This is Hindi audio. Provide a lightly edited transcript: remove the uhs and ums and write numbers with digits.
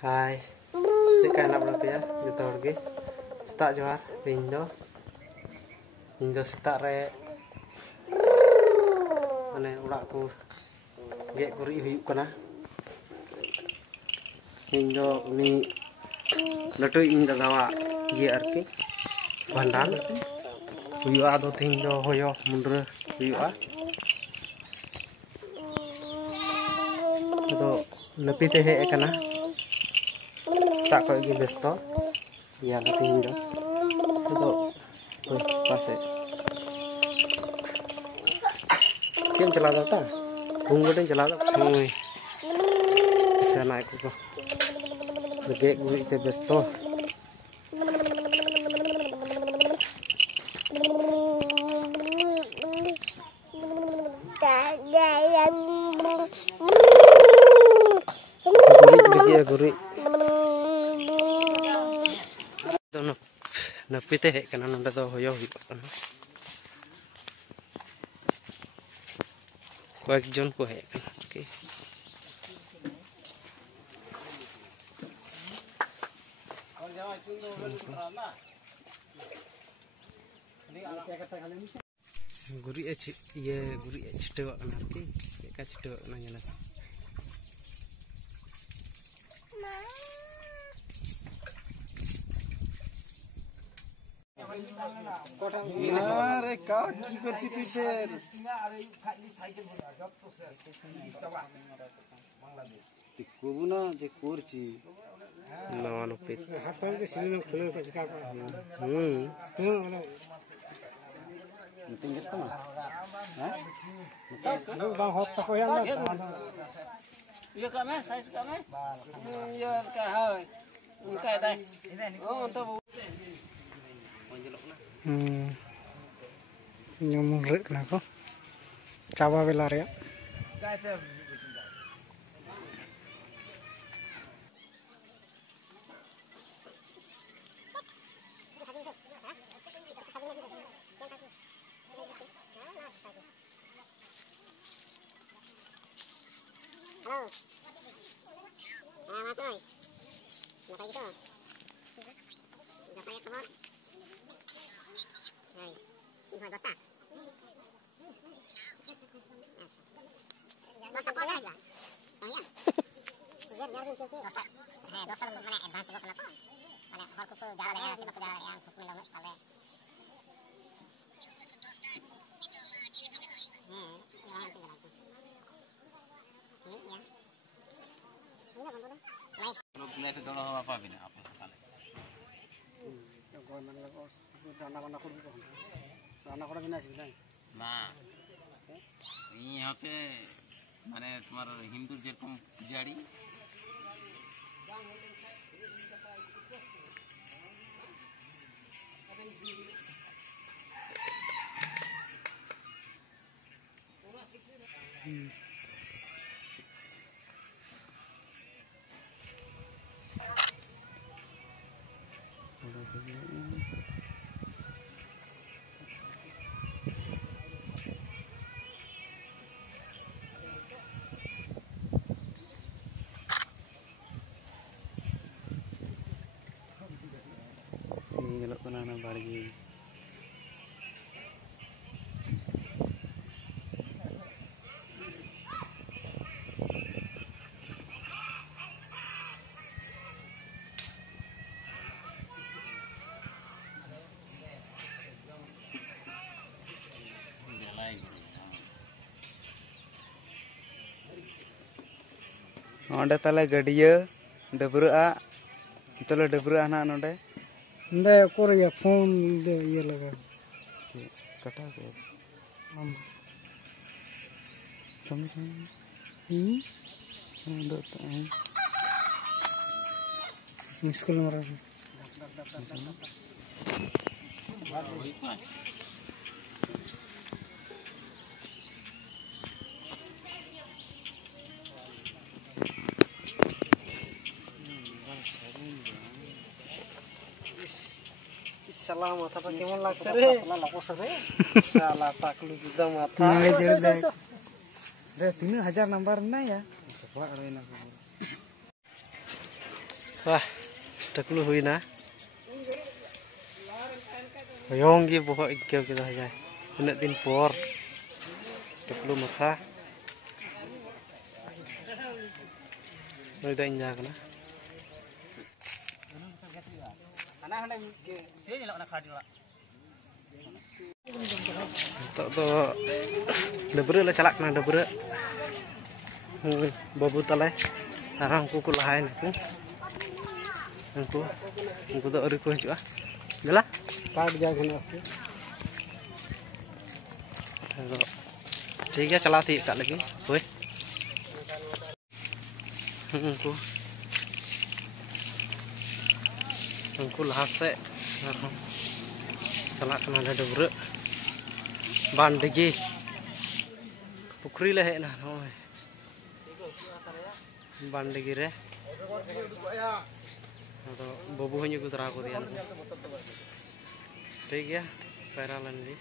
Hai, cika enak berapa ya? Gitu lagi. Setak johar, Indo setak re. Mana ulakku, gek kuri hiu kena. Indo ni, latu Indo gawa ye arki, bandal. Hiu ado Indo hoyo mundur hiu a. Ado lebih teh kena. Tak kau ingin besto, ya nanti Indo. Ado, pase. Kim चला जाता घूंगटे चला जाता sana aku kok gede gue itu besto gurih napi teh karena nanda tuh hoyo কয়েকজন কো है ओके गुरी ये गुरी छिटवा कना आरकी का छिटवा कना nyala अरे का की करती तू फिर तिकोबु ना जे कोरची नवा नपे हाथन के सिने खुले के का मीटिंग करता हां नो बा होत तको या ना ये का में साइज का में ये का है उनका दे ओ तो nyomong rek kenapa cawa belar ya halo Mas Roy ngapain gitu udah pakai kebon hai ini dosta dosta boleh aja oh ya biar biar dosta dosta untuk mana advance itu kenapa mana harus ke jalan ya sebab jalan yang untuk milang sekali Mulai ke kalau apa bina apa sekali. Jangan mana kau anak-anak aku itu kan. Anak orang bina sih bina. Nah, ini apa? Mana तुम्हारा हिंदू जेरकम पुजारी nyelok kena nambar lagi onde tale gadiya debra tole debra anak nonde nde kor ya phone de ye laga kata ke समझ मुश्किल मरा salah mata pakai mon lak रे lapos रे salah tak lu juga mata deh 3000 number ना या coba रो ना Wah, taklu hui na. Hoyong gi bohok ikeu kita aja. Ini tin por. Taklu mata. Noi dah injak na. तो डबरे ले चलाक ना डबरे बाबू तले आराम को लहाय उनको तो अरी को हजुआ जला काट जा घना ठीक है चला थी का लगी होय उनको लहा से चलाक ना डबरे बांडगी पुखरी ले है ना बांडगी रे तो बाबू हनी को तरा को दिया ठीक है पैरा लन जी